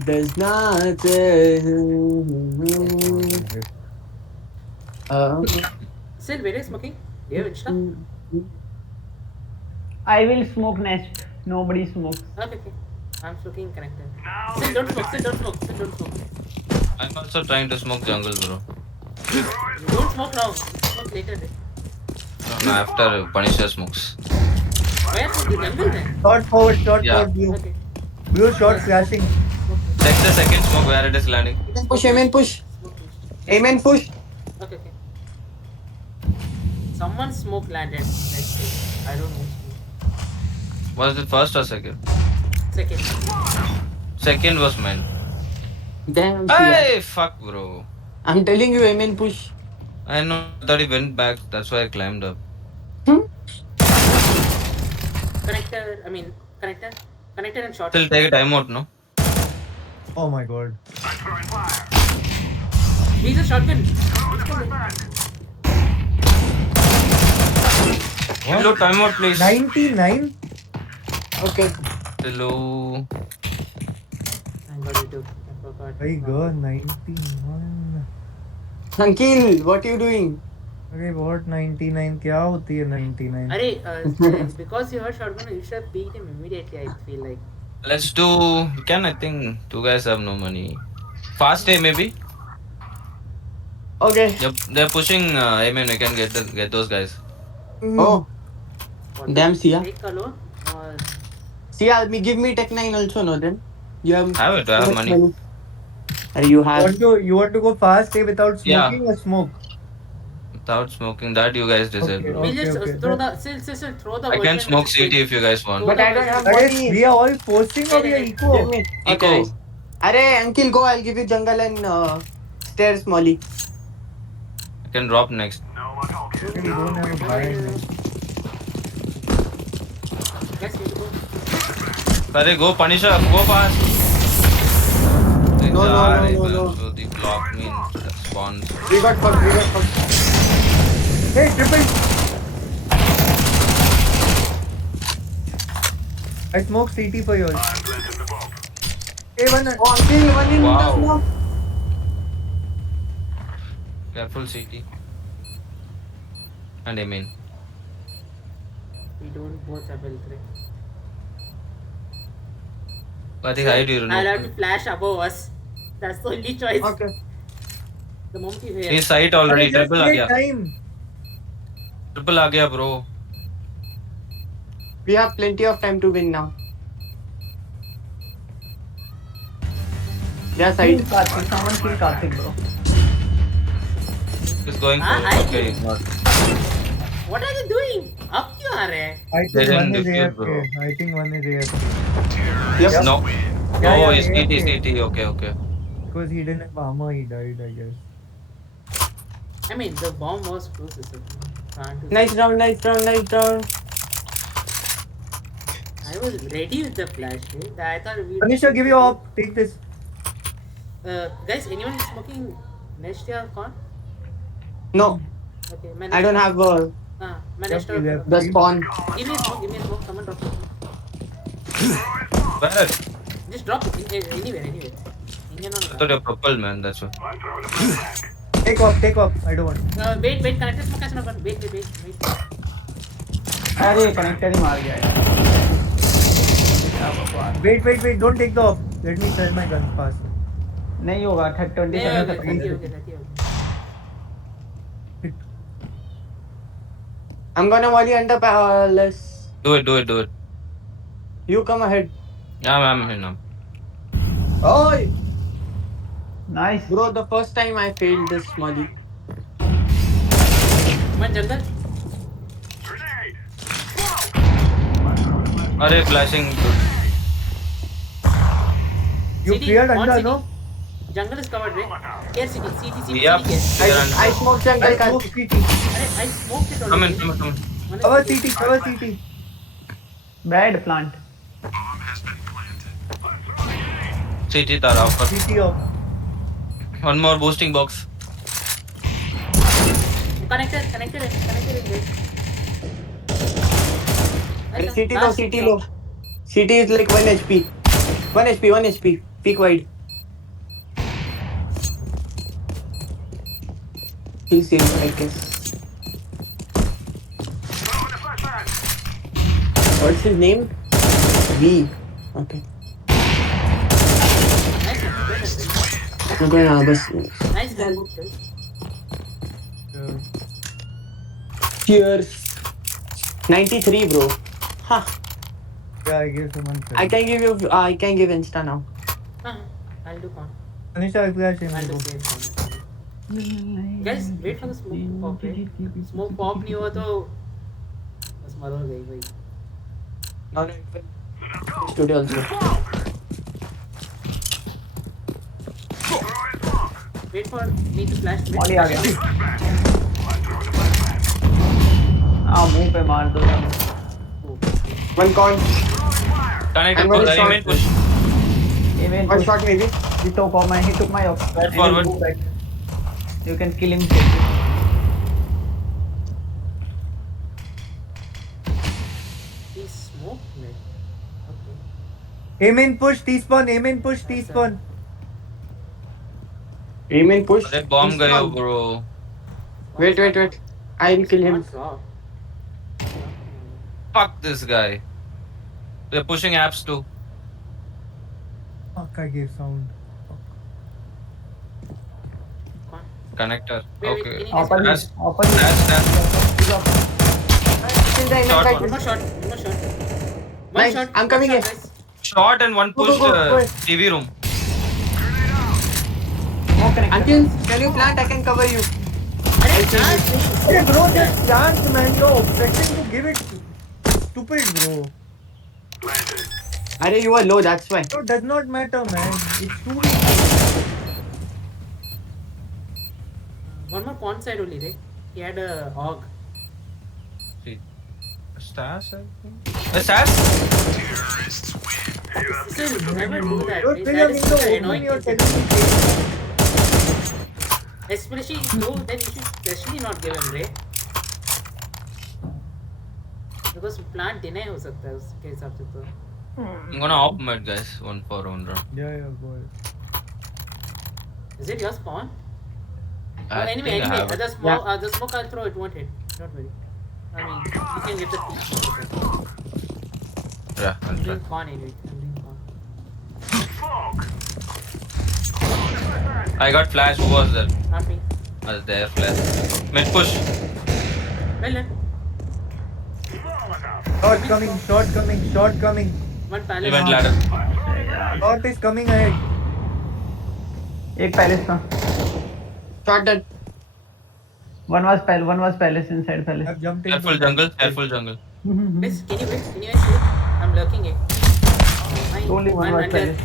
Does not. Still, where is smoking? Do you have Insta? I will smoke next. Nobody smokes. Okay, okay. I'm smoking connector. Still, don't smoke. Still, don't smoke. Still, don't smoke. I'm also trying to smoke jungle, bro. Don't smoke now. Smoke later. Then. No, after Punisher smokes. Where smoke? The jungle then. Short Yeah. forward, blue. Okay. Blue short flashing. Check the second smoke where it is landing. Push, aim and push. Smoke first. Aim and push. Okay, okay. Someone smoke landed. Let's see. I don't know. Was it first or second? Second. Second was mine. Damn. Hey, fuck, bro. I'm telling you, aim and push. I know. I thought he went back. That's why I climbed up. Connector. I mean, connector. Connector and short. Still take a timeout, no? Oh my god. Use a shotgun. Hello, timeout, please. 99? Okay. Hello. I got it too. I forgot. My god, 91. Ankil, what you doing? अरे what 99 क्या होती है 99? Arey, because you heard shotgun, you should have beat him immediately. I feel like. Let's do. Can I think two guys have no money? Fast A maybe. Okay. Yep, they're pushing. I mean, we can get those guys. Oh, What damn, do Sia. you take alone or Sia, give me Tech 9 also, no then. You have Have it. I have much money. You have. You want to go fast eh, without Yeah. smoking or smoke? Without smoking, that you guys deserve. Okay, bro. we'll just okay. throw the still throw the I can version smoke which is CT if you guys want. But I don't have अरे money. we are all posting or we are Give Give eco? me. Eco. Okay, nice. Arey, Uncle, go. I'll give you jungle and stairs, Molly. I can drop next. We don't have a buy. guys need to go. Sorry, go Punisher. Go fast. No. So the block mean spawns. We got fucked. Hey, triple! I smoke CT for yours. Hey, one. Oh, Uncle, one in Wow. the smoke. Careful CT. And I mean. We don't both have L3. I think I do I'll know. have to flash above us. That's the only choice. Okay. The moment you hear. He's sight already. Just Triple uh take गया. time. Triple आ गया, bro. We have plenty of time to win now. Yeah, Kill side. Karthik. Someone kill Karthik, bro. He's going for Ah, it. I Okay, did. not. What are you doing? Up क्यों आ रहे हैं? I They think one didn't is defuse, AFK. bro. I think one is AFK. Yep. No. Yeah, Oh, yeah, it's CT, AFK. CT. Okay. Because he didn't have armor, he died, I guess. I mean, the bomb was close. So can't do Nice round. I was ready with the flash. I thought we. Punisher, give you up. Take this. Guys, anyone smoking next year con? No, Okay, I don't have my next Yep, year. yep. the spawn. Give me a smoke. Someone drop it. Where? Just drop it anywhere. Indian I on thought you're purple, man. That's why. Take off. I don't want. wait, connected smoke कैसे ना बन? Wait. अरे connector ही मार गया यार. क्या बकवास. Wait. Don't take the off. Let me charge my gun fast. नहीं होगा. 27 तक. Okay. I'm gonna volley under palace. Do it. You come ahead. Yeah, I'm here now. Oh, Nice. bro, the first time I failed this Molly. One jungle. Arey, flashing. You CT, cleared on under, CT. no? Jungle is covered, right? Here, CT. Yep. Here. I smoked jungle. I Karthik. smoke CT. I smoked it Come already. in. One is Cover CT. CT. Bad plant. CT Tara. CT off. One more boosting box. Connected in guys. CT low. CT is like 1 HP. 1 HP. Peek wide. He's safe, I guess. What's his name? V. Okay. Nice one. Okay, now, bus. Nice one. Cheers. 93, bro. Ha. Yeah, I give someone. I can give you. I can give Insta now. I'll do con. Anisha, flash him. I'll do safe con. Guys, wait for the smoke to pop, right? Smoke pop नहीं हुआ तो बस मरो गई भाई. No, no. Studio also. Wait for me to flash. मॉली आ गया. हाँ मुंह पे मार दो. One con. Connect. I'm gonna Remain shot. push. Amen. One shot maybe. He took my op. Right forward. You can kill him. He smoked me. Okay. Amen push T-spawn. Amen push T-spawn. Remain push. अरे bomb गए हो bro. Wait. I'll kill him. Not raw. Fuck this guy. They're pushing apps too. Fuck, I gave sound. Connector. Wait, Okay. wait, Open That's- it. Open it. That's Shot One more shot. One Nice. shot. I'm coming One in. shot, guys. shot and one push go, go. TV room. Until can you plant? I can cover you. अरे chance नहीं. Hey bro, just chance man. You're expecting to give it. Stupid bro. Are you are low? That's why. No, does not matter man. It's too easy. One more pawn side only, right? He had a hog. Stas, I think. Stas? Still, never do that. Don't Right? fill That him is in such the an open. annoying You're thing. telling me. Especially low, then you should especially not give him Ray. Because plant deny हो सकता है उसके हिसाब से तो. I'm gonna op mid, guys. One for one round. Yeah, boy. Is it your spawn? I Anyway, think I have it. the smoke I'll throw, it won't hit. Don't worry. I mean, you can get the peak. Yeah, I'm I'll try. doing con anyway. I'm doing con. I got flash. Who was there? Not me. I was there. Flash. Mid push. Well done. Short coming. One palace. Event ladder. Short is coming ahead. एक palace था. Shot that. One was palace inside palace. I've jumped in. Careful jungle. Careful jungle. Miss, can you wait? I'm lurking it. Only one was under. palace.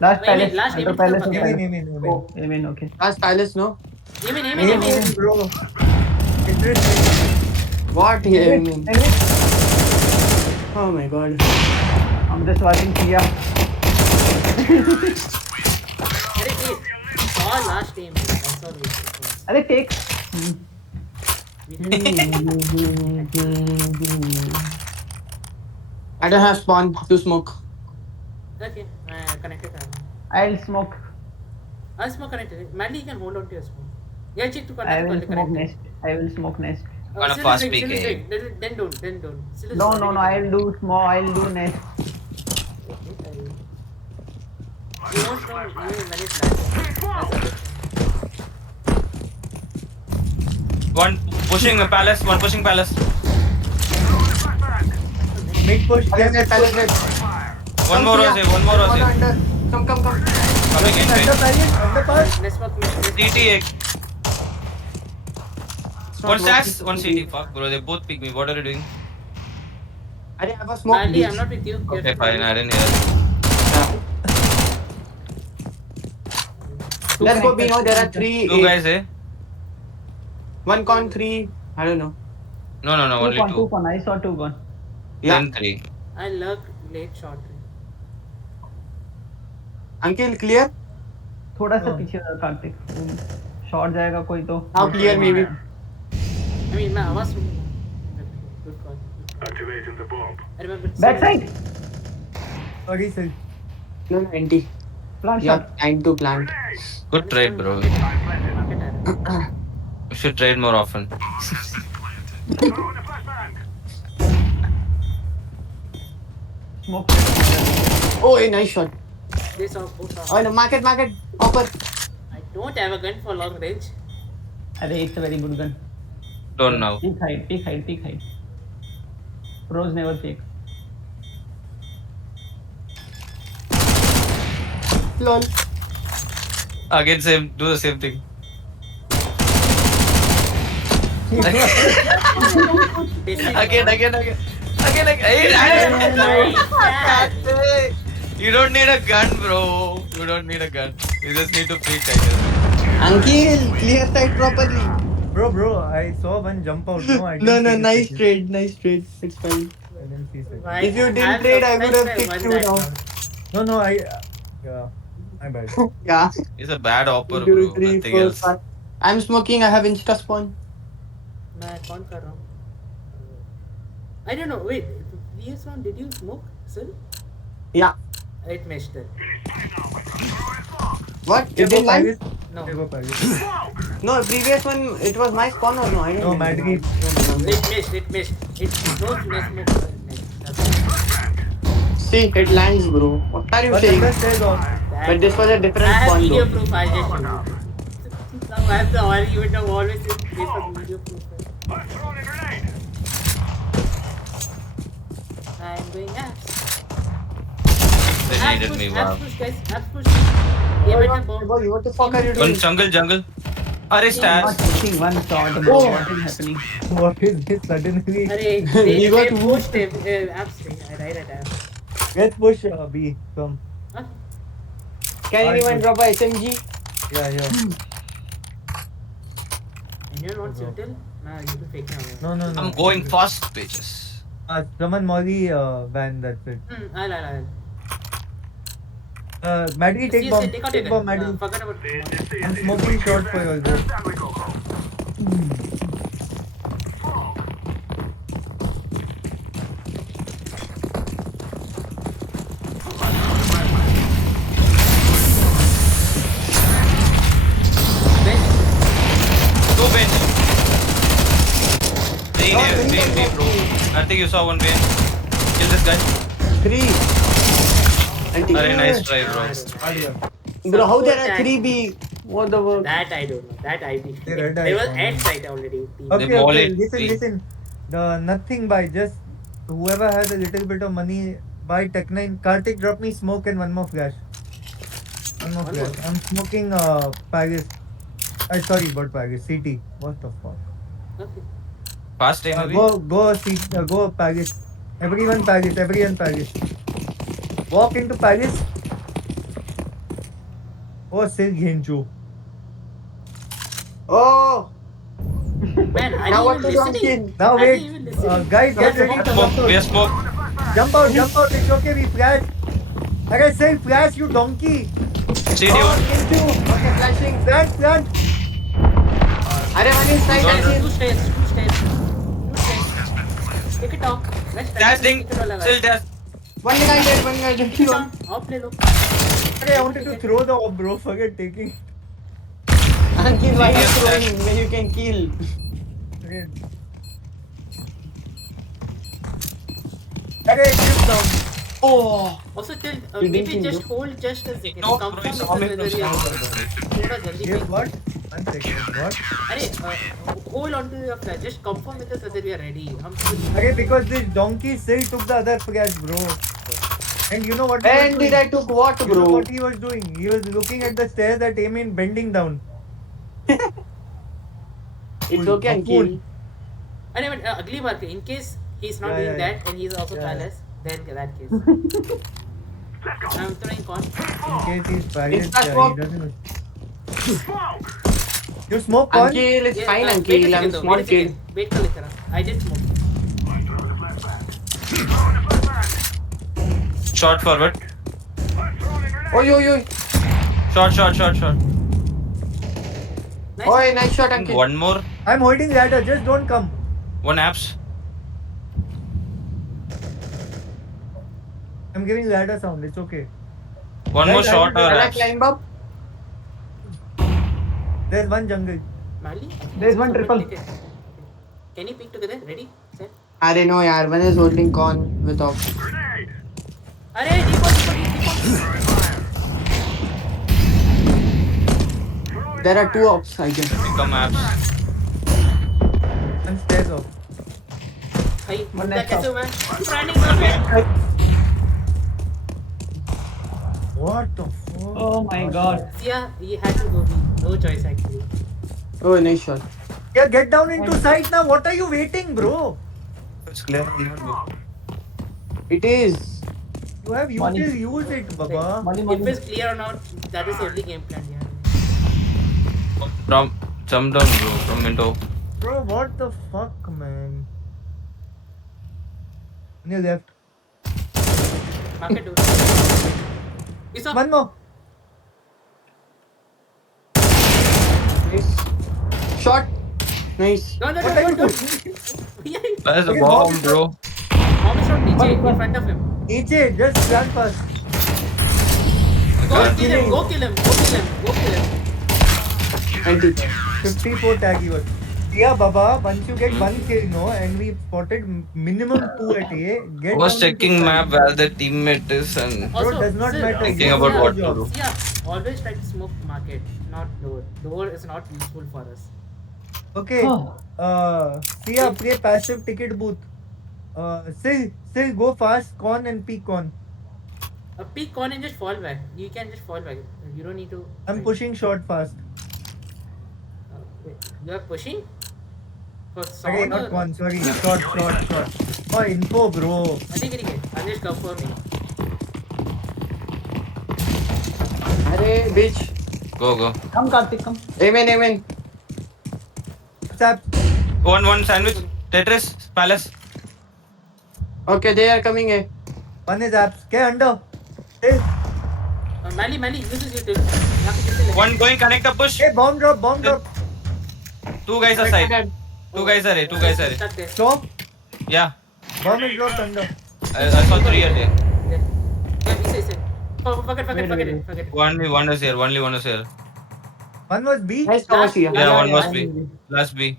Last Wait, palace. last Under Amen palace. come Amen. Oh, Amen. Okay. Last palace, no. Amen. Bro. Interesting. What? Yeah, I mean. Amen. Oh my god. I'm just watching Kia. अरे wait. All last game. That's all we did. अरे take. We did. I don't have spawn to smoke. Okay. Connected. I'll smoke. I'll smoke connected. Madly, you can hold on to your smoke. Yeah, check to I connect. will smoke nest. I will smoke nest. Gonna Still fast is doing, peek still is A. doing. Then don't. Still is No. doing. I'll do small. I'll do nest. You won't know you when it's live. That's a good thing. One pushing palace. One pushing palace. Mid push. Palace red, palace red. One more Here. Rosé. One more One Rosé. under. Come. Coming in. Under palace. Under pass. Let's work. CT एक. It's One not stats. working. One CT. Fuck bro. They both pick me. What are you doing? I have a smoke. Madly, bitch. I'm not with you. Okay, fine. I didn't hear. Let's go, Bino. There are three. Two guys, eh? One con, three. I don't know. No. Only Two two. con. I saw two con. Yeah. Then three. I lurk late short. Uncle, clear? थोड़ा सा पीछे रहा Kartik. Shot जाएगा कोई तो. Now clear, maybe. I mean, my आवाज सुन. Good call. Activating the bomb. I remember. Backside. Sorry sir. No, 90. Plant You shot. have time to plant. Good trade, bro. Market arrow. You should trade more often. Smoke. Oh, a nice shot. They saw both Oh, are. no, market. Upper. I don't have a gun for long range. Arey, it's a very good gun. Don't know. Take height. Pros never take. Lol. Again, same. Do the same thing. Again. Hey, you don't need a gun, bro. You don't need a gun. You just need to peek, I guess. Uncle, clear sight properly. Bro, I saw one jump out. No, I didn't No, see the nice second. trade. It's fine. I didn't see second. Why? If you didn't I'm trade, I would have surprised I picked won you that now. round. No, yeah, my bad. Yeah. He's a bad opper, 1, bro. 2, 3, Nothing 4, else. 5. I'm smoking. I have insta spawn. मैं कौन कर रहा हूँ? I don't know. Wait, previous one did you smoke still? Yeah. It missed then. What? It Go didn't land? Paris. No. Go Paris. No, previous one. It was my spawn or no? I don't No, remember. Madgi. I don't remember. It missed. It no smoke. See, it lands, bro. What are you But saying? the stairs off. But this was a different I have spawn, video though. proof. I just showed you. Now I have the argument of always in case of video proof. I'm going apps. They needed me, wow. Apps push, guys. Apps push. Yeah, but the bomb. Boy, what the fuck are you One doing? jungle. Are Not stairs? hitting one shot, bro. Oh. What is happening? What is this suddenly? Arey, You got they moved. pushed apps. Right at apps. Let's push B. Come. Huh? Can anyone drop a SMG? Yeah. Anyone wants Intel? Nah, you can fake now. No. I'm going fast, bitches. Someone Molly van, that's it. I'll. Madgi, take bomb. Take out Take bomb, Madgi. Forget about bomb. I'm smoking short for you also. Bench. Go bench. Vein, bro. I think you saw one vein. Kill this guy. 3. Very nice try, bro. Bro, how there are 3B? What the fuck? That I don't know. That I think. They read There was icon. ad site already. Okay, wallet listen, thing. listen. The nothing by just whoever has a little bit of money buy Tech9. Karthik, drop me smoke and one more flash. One more One flash. more? I'm smoking Paris. Sorry, about Paris. CT. What the fuck? Okay. Fast day, maybe? Go Paris. Everyone Paris. Walk into Paris. Oh, Sir Genju. Oh! Man, I Now what didn't to even do, listening. Uncle? Now I wait. didn't even listen. Guys, get ready to Smoke. jump We are out. smoke. Jump out. It's okay, we flash. I say flash, you donkey. CD Oh, one. into. Okay, flashing. Plant. Arey, one inside, Don't Uncle. Two stairs. Take it off. Testing. Still test. One guy dead. Take it on. Off play low. I wanted to throw the orb, bro. Forget taking. Uncle, why are you Yes, throwing when you can kill? Arey, give down. Oh! Also tell You maybe didn't just think hold just a second. No, Confirm bro, it's with all us in whether the you are sound. थोड़ा जल्दी Give make- what? 1 second. What? अरे hold on to your flash. Just confirm with us whether we are ready. हम Okay, because this donkey still took the other flash, bro. And you know what? he was And doing? did I took what, You know bro? what he was doing? He was looking at the stairs that aim in bending down. It's okay, Uncle. अरे but अगली बार पे in case he's not Yeah, doing yeah, that and he's also Yeah, careless, then in that case. I'm throwing con. In case he's Paris, It's not he smoke. doesn't. You smoke one? Uncle, it's fine, wait a Uncle. I'm second though, small wait a kid. second. Wait till later. I did smoke. Short forward. Oi. Short. Nice. Oi, nice shot, Uncle. One more. I'm holding ladder, just don't come. One apps. I'm giving ladder sound, it's okay. One more Guys, shot or Can I apps. climb up? There's one jungle. Mali? There's one triple. Take it. Can you pick together? Ready? Set. I don't know, yaar. One is holding con with off. Arey, default. There are two ops, I guess. Become apps. One stairs off. Hey, One that next कैसे up. हुआ? Running away. What the fuck? Oh my god. Yeah, he had to go B. No choice actually. Oh, nice shot. Yeah, get down into sight now. What are you waiting, bro? It's clear. It is. You have Money. util, use it, Baba. Money, If money. it's clear or not, that is the only game plan. Yeah. Jump down, bro, from window. Bro, what the fuck, man? On your left. Market door. It's up. One more. Nice. Shot. Nice. No, no, What no, are you no, no. doing? Yeah, There's a Okay, bomb, bomb. bro. Bomb is from DJ in front of him. Niche, just run first. Go can't. kill him. Go kill him. Go kill him. Go kill him. 90. 54 tag he was. Yeah, Baba, once you get one kill, no, and we spotted minimum 2 at A, I get was down into checking sight. map where the teammate is and Bro, does not sir, matter. Thinking Go about do what your to job. do. Yeah, always try to smoke market, not door. Door is not useful for us. Okay. Sia, play passive ticket booth. Still go fast, con and peek con. A peak con and just fall back. You can just fall back. You don't need to. I'm pushing short fast. Wait, you are pushing? For Okay, sound not or- con, sorry. Short. Oh, info, bro. I think I'll just come for me. Arey, bitch. go. Come, Karthik, come. Amen. Tap. One sandwich. Tetris, Palace. Okay, they are coming here. One is apps. Okay, under. Hey, Mali, uses your tilt. यहाँ पे किससे लगे? One going connector push. hey, bomb drop. Two guys are side. Two guys are A. Stuck there. Stop. Yeah. Bomb is dropped under. I saw 3 at A. Yeah, he said. Forget it. Only one is here. One was B. Nice cover, Sia. Yeah, one yeah, must be. Last B.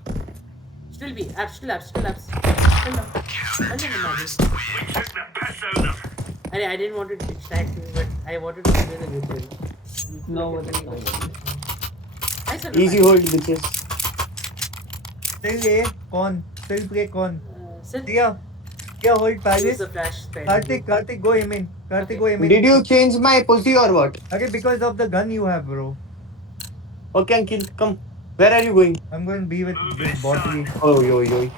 Still B. Still apps. Still up. I didn't want to distract you, but I wanted to play the good game. No worries. Nice one, Easy hold, bitches. Still A. Con. Still play con. Sid, Sia, hold use palace. the flash. Karthik, go aim in. Karthik, go aim in. Did you change my pussy or what? Okay, because of the gun you have, bro. Okay, Ankil, come. Where are you going? I'm going to be with this bottle. Oh, yo.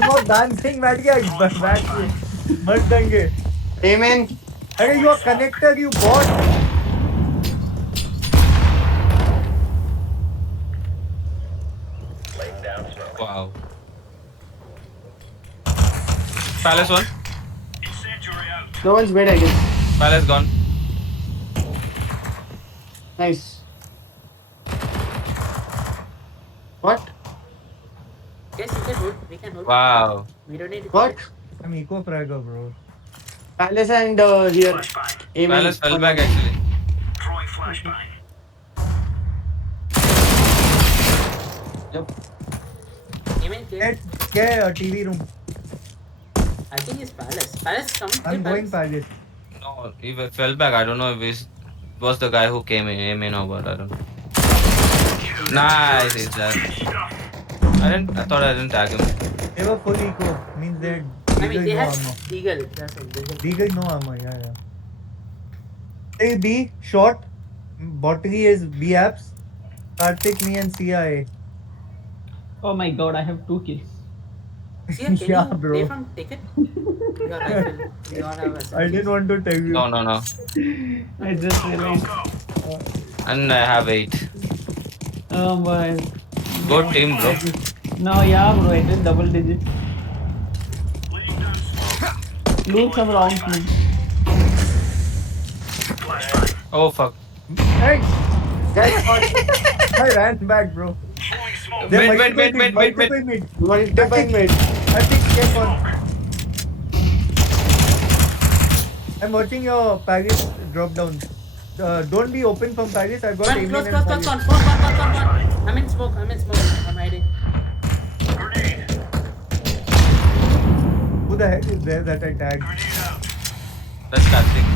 No dancing, mat gaya. Back mat देंगे. Amen. अरे you are connector, you bot. Wow. Palace one. No one's made, I guess. Palace gone. Nice. What? Yes, you can hold. We can hold. Wow. We don't need to. What? I'm eco fragger, bro. Palace and here. Amen. Palace fell back actually. Yep. Amen, clear. Get TV room. I think it's Palace. Palace, come. I'm going palace. No, he fell back. I don't know if it was the guy who came in or what. I don't know. Nice, is that? I thought I didn't tag him. They were full eco. Means they're I mean, they no have armor. Deagle. That's all. Deagle. Deagle no armor. Yeah. Hey, B short. Botany is B apps. Karthik, me and CIA. Oh my god, I have 2 kills. See, can Yeah, you bro. play from ticket? Your rifle. We all have a I didn't want to tell you. No. I just realized. And I have 8. Oh my. Good team, bro. No, yeah, bro, it is double digit. Lose some rounds, man. Oh fuck. Hey, guys, I ran back, bro. They're Mid. multiple mid. Multiple mid. I think get on. I'm watching your Paris drop down. Don't be open from Paris. I've got One, Amen close, and close, Paris. close, con. I'm in smoke, I'm hiding. Who the heck is there that I tagged? That's Karthik.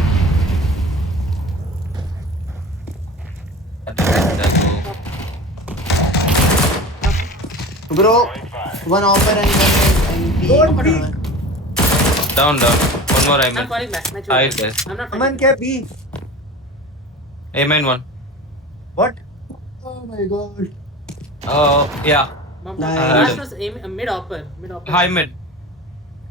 Bro, one offer and then Don't MP. peek. Down. One more I'm Amen. falling back. My Hi, children. guys. I'm not Aman falling kya B? Amen one. What? Oh my god. Oh, yeah. back. Nice. Last was mid upper. High mid.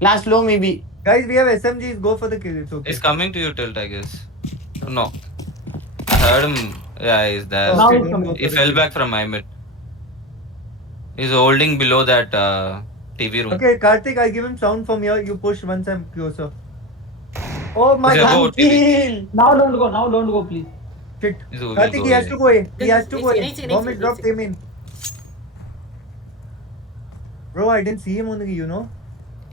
Last low maybe. Guys, we have SMGs. Go for the kill. It's okay. He's coming to you, Tilt, I guess. No. I heard him. Yeah, he's there. Now Okay, he's don't coming. go He for the fell kill. back from high mid. He's holding below that TV room. Okay, Karthik, I give him sound from here. You push once I'm closer. Oh my Okay, god. go. Kill. Now don't go, please. Shit. He's will Karthik, go he has away. to go A. He This has is- to it's- go A. it's- it's- Bomb is it's- dropped it's- him in. Bro, I didn't see him only, you know.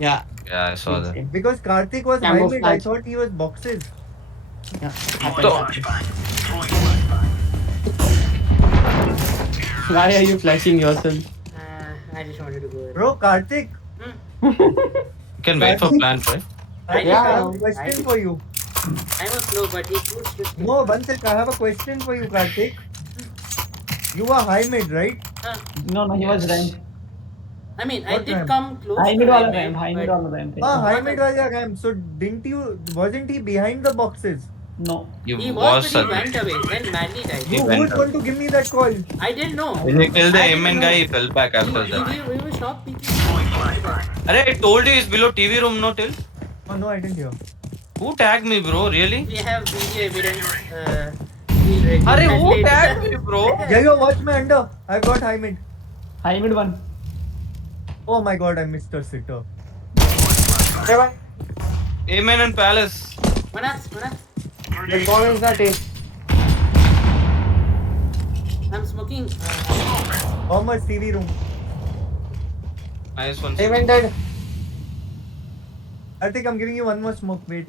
Yeah. Yeah, I saw that. Because Karthik was high Camouflage. mid. I thought he was boxes. Yeah. So- Why are you flashing yourself? I just wanted to go. Bro, Karthik, You can wait for plant, right? I Yeah. have a question for you. I was slow, but it was just. No, one sec. I have a question for you, Karthik. You are high mid, right? No, he was ranked. I mean, I What did ramp? come close. High to mid wala high ramp. High mid but- wala ramp. High mid was your ramp. So didn't you? Wasn't he behind the boxes? No. You He was was, but he sudden. went away. Then Mandy died. He Who went was up. going to give me that call? I didn't know. When he killed the I didn't Amen know. guy, he fell back after that. We were stopped peeking. Arey, I told you he's below TV room, no Till? Oh no, I didn't hear. Who tagged me, bro? Really? We have video evidence. Arey, who tagged me, bro? Jayo, watch my under. I've got high mid. High mid one. Oh my god, I missed her sitter. Seven. Amen and Palace. Manas. The bomb is not A. I'm smoking. Bombers TV room. Nice one. Amen dead. I think I'm giving you one more smoke. Wait.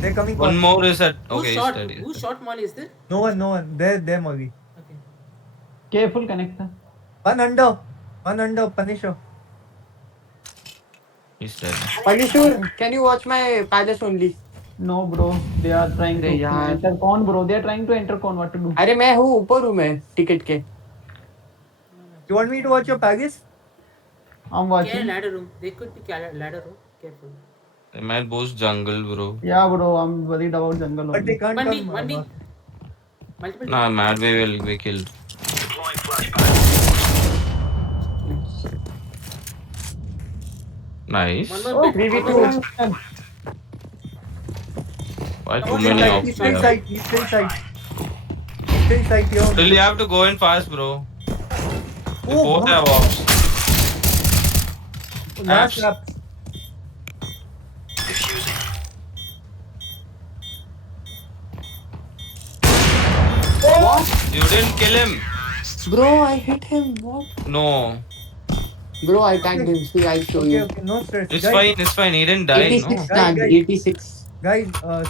They're coming. One for- more is at. Who Okay, he's shot? dead. Who shot Molly? Is there? No one. They're Molly. Okay. Careful connector. One under. Punisher. He's dead. Punisher, can you watch my palace only? No, bro. They are trying to अरे यार। enter con, bro. They are trying to enter con. What to do? अरे मैं हूँ ऊपर हूँ मैं ticket के. You want me to watch your Paris? I'm Yeah, watching. ladder room. They could be ladder room. Careful. They might boost jungle, bro. Yeah, bro. I'm worried about jungle. But they only. can't One D. come. One D. Multiple. Nah, Madway will be killed. Nice. One more. Oh, bit. 3v2. Why too Okay, many like, He's options? still sight. He's still sight here. Still, you have to go in fast, bro. They Oh, both wow. have ops. Last Apps. lap. What? You didn't kill him. Bro, I hit him. What? No. Bro, I tagged him. See, I show Okay, you. okay, no stress. It's Guys, fine. It's fine. He didn't die. 86 No. tag. Guys. 86. Guys,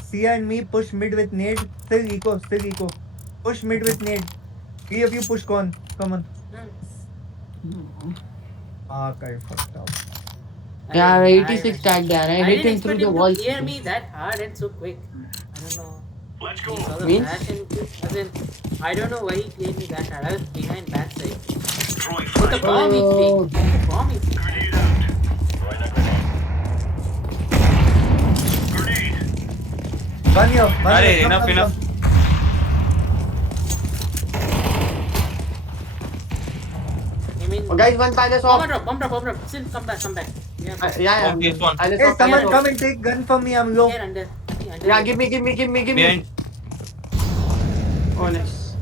Sia and me push mid with nade. Still eco. Push mid with nade. Three of you push con. Come on. Ah, I fucked up. Yeah, 86 tagged there. I hit didn't him through expect the him wall. to clear me that hard and so quick. I don't know. Let's go. He saw the Means? flash and as in, I don't know why he cleared me that hard. I was behind back side. With the bomb he Oh. threw. The bomb he threw. One here. Alright, enough. I mean, Oh, guys, one palace bomb off. drop. Still come back. Yeah, Yeah. Okay, it's one. Palace Hey, off. someone palace come off. and take gun from me. I'm low. here under. Under Yeah, give me. Behind. Oh, nice.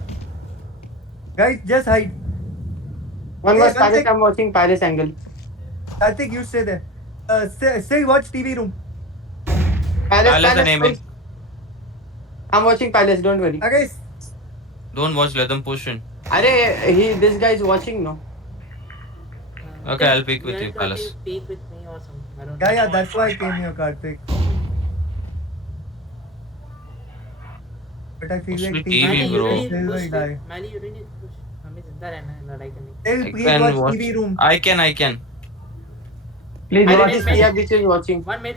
Guys, just hide. One Hey, more one palace. sec. I'm watching palace angle. I think you stay there. Stay watch TV room. Palace and Amen. please. I'm watching palace. Don't worry. Okay. Don't watch. Let them push in. This guy is watching no. Okay, I'll pick with you, to Palace. Peek with me or something. don't Yeah, know. yeah, that's why I came here, Karthik. But I feel Mostly like TV, Mali, you bro. really Still push will it. die. Mali, you really push. हमें जिंदा रहना है लड़ाई करने के Hey, I please can watch watch. TV room. I can. Please I लिए. think watch. this Mid, Sia bitch is watching. one mid.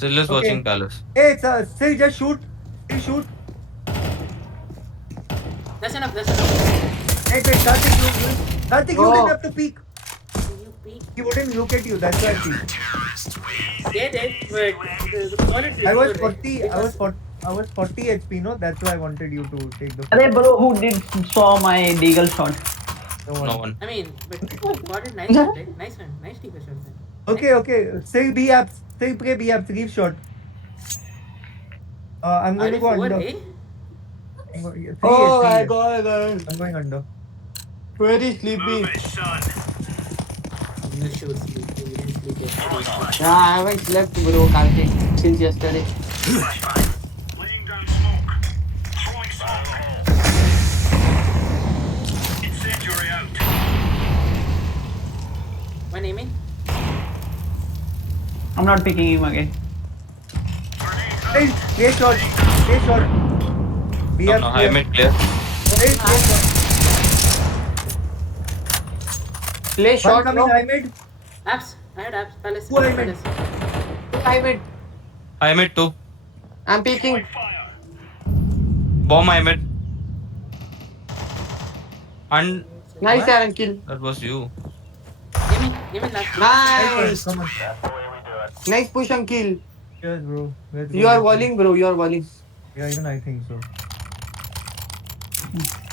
Still is Okay. watching Palace. Hey, it's still just shoot. Still shoot. That's enough. That's enough. Wait, Karthik, Karthik, you Oh. didn't have to peek. You peek. He wouldn't look at you. That's why I peeked. They did, but the bullet I was recovered, 40. right? I was 40 HP. No, that's why I wanted you to take the. Arey bro, who did saw my deagle shot? No one. I mean, but you got it nice one, right? Nice one. Nice deeper shot. Man. Okay. Still B apps. Still play B apps. Leave shot. I'm going to go RF4, under. eh? I'm going, 3 Oh my HP. god. I'm going under. Very sleepy. You should sleep. You didn't sleep yesterday. Yeah, I haven't slept, bro, Karthik, since yesterday. Laying down smoke. Throwing smoke. Incendiary out. One aiming. I'm not picking him again. Hey, play shot. Play shot. B No, apps. no, high mid clear. Hey, play shot. Play One shot, coming no? high mid. Apps. I had apps. Palace. Who I made? Palace. I mid. High mid 2. I'm peeking. Fire. Bomb high mid. And Nice, Aaron, kill. that was you. Aiming last. Nice. Come on. Nice push and kill. Cheers, bro. Let's You go. are walling, bro. You are walling. Yeah, even I think so.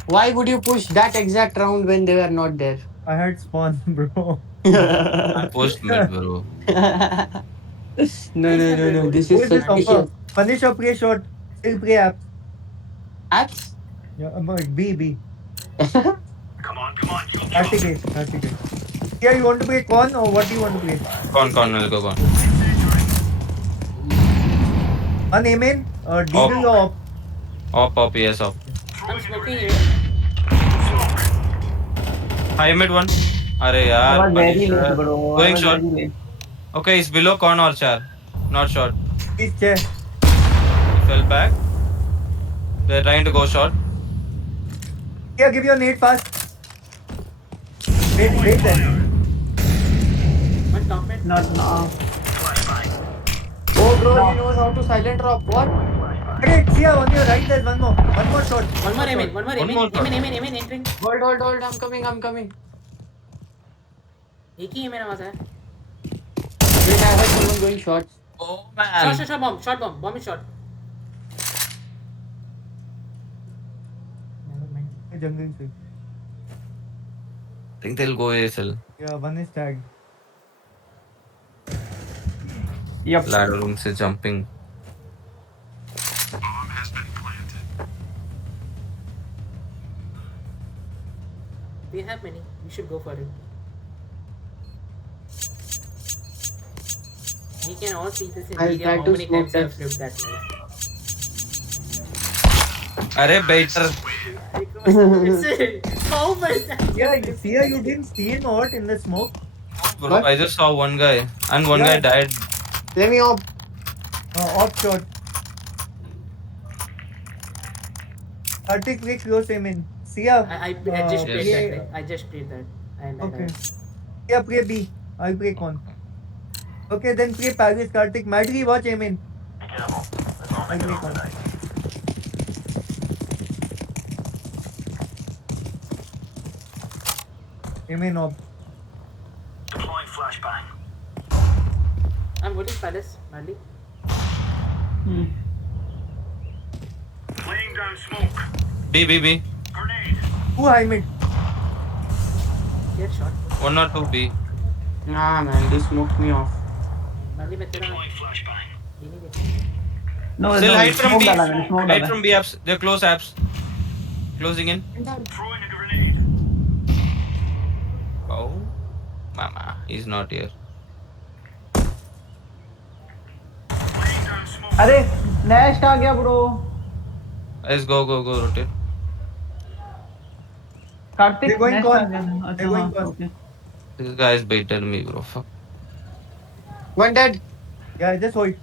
Why would you push that exact round when they were not there? I had spawn, bro. I pushed mid, bro. No. This Who is is this suspicious. offer? Punisher play shot. Still play apps. Apps? Yeah, B. Come on. Karthik. Yeah, you want to play con or what do you want to play? Con, I'll go con. One aim Deagle or op? Op, yes, op. I'm smoking it. High mid 1. Arey I yaar. was very Punisher. late, bro. I Going was short. very late. Okay, he's below con or char. Not short. Please chair. He fell back. They're trying to go short. Here, give your nade fast. Wait then. One top mid. Not now. Oh, bro, he knows how to silent drop. What? Great, see on your right there's one more. One more shot. One more aiming. One more One aiming. more shot. Aiming. Entering. Hold. I'm coming. एक ही है मेरा मजा है. Wait, I heard someone going shots. Oh man. Shot bomb. Shot bomb. Bomb is shot. Never mind. Jungle swing. I think they'll go ASL. Yeah, one is tagged. Yep. Ladder room se jumping. We have many. We should go for it. We can all see this in I'll video. try How to many smoke times I have that. flipped that knife. Arey baiter. How was that? Yeah, see you didn't see him out in the smoke. Bro, What? I just saw one guy and one guy died. Let me op. Off shot. Karthik, play close aim in. Sia. I just played yes. that. I just played that. And Okay. Sia, play B. I'll play con. Okay, then play Paris, Karthik. Madly watch aim in. I'll play con. Aim in op. Deploying flashbang. I'm voting Palace, Madly. Laying down smoke. B. Grenade. Who high mid? Get shot. 1 or 2 B. Nah, man, they smoked me off. Madly मैं तेरा Deploying flashbang. ये नहीं देखा. No, Still no, hide from smoke B. डाला मैंने, smoke Hide डाला. from B apps. They're close apps. Closing in. Throwing a grenade. Oh, mama, he's not here. Laying down smoke. अरे nest आ गया bro. Let's go, rotate. Kartik They're going nest con. आ गया. अच्छा They're going हाँ, con. okay. This guy is baited me, bro. Fuck. One dead. Yeah, just hold.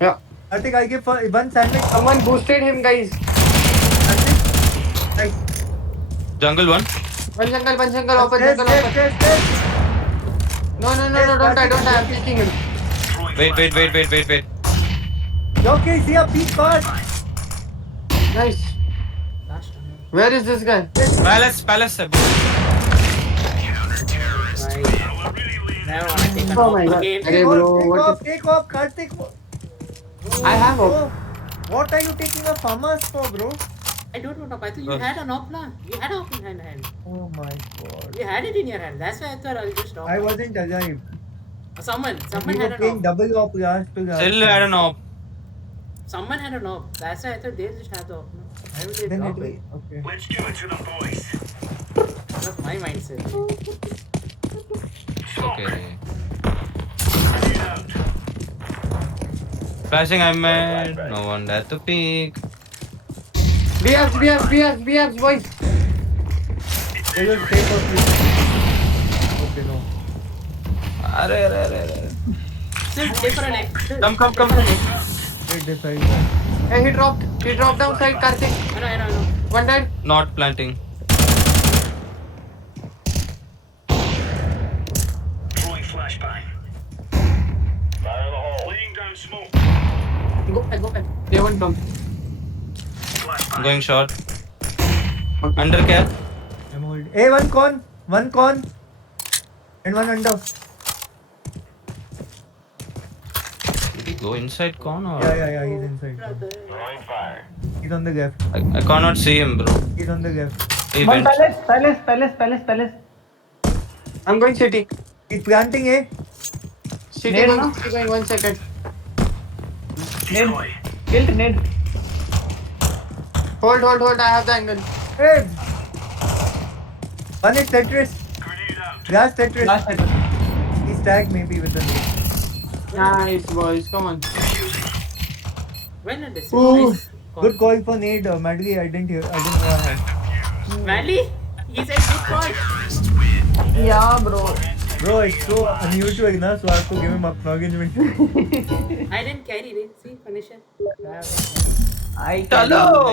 Yeah. Kartik, I give one sandwich. Someone boosted him, guys. Sandwich. Nice. Jungle one. One jungle, open, Stairs, jungle, stairs, open. stairs, stairs. No, don't die. I'm peeking him. Wait. Okay, see a peak pass. Nice. Last one. Where is this guy? Palace. Right. Never wanna take a Oh my knock God. again. Hey, bro, what Take off, Kartik. I have Bro, hope. what are you taking a FAMAS for, bro? I don't know. I thought you Oh. had an op na. You had an op in hand. Oh my god. You had it in your hand. That's why I thought I'll just stop. I wasn't alive. Someone We had were an playing op. double op last to last. Still I don't know. Someone had an op. That's why I thought they just had the op. No? Why would they Then drop it it? okay. Let's give it to the boys. That's my mindset. Smoke. Okay. Grenade out. Flashing, I'm mad. No one dared to peek. BFs, boys. They will take off this. Okay, no. Arre. Still stay for an egg. Come. Wait, this side. Hey, he dropped down side, Kartik. I know. One dead. Not planting. Throwing flashbang. Fire in the hole. Laying down smoke. Go back. They won't come. Flashbang. I'm going short. Under cap. I'm holding. Hey, one con. And one under. Did he go inside con or? Yeah, he's inside. Throwing fire. He's on the gap. I cannot see him, bro. He's on the gap. He One went. palace. I'm going city. He's planting, eh? City Nade, going, no? city going 1 second. Decoy. Killed nade. Hold, I have the angle. Hey! One is Tetris. Grenade out. Last Tetris. Last hit. He's tagged maybe with the name. Nice, boys. Come on. When did this? Ooh. Nice. Good call for nade, Madly. I didn't know. Madly? He said good call. Yeah, bro. Bro, it's so unusual, na? So I have to give him acknowledgement. I didn't carry it. See, finisher. I Hello.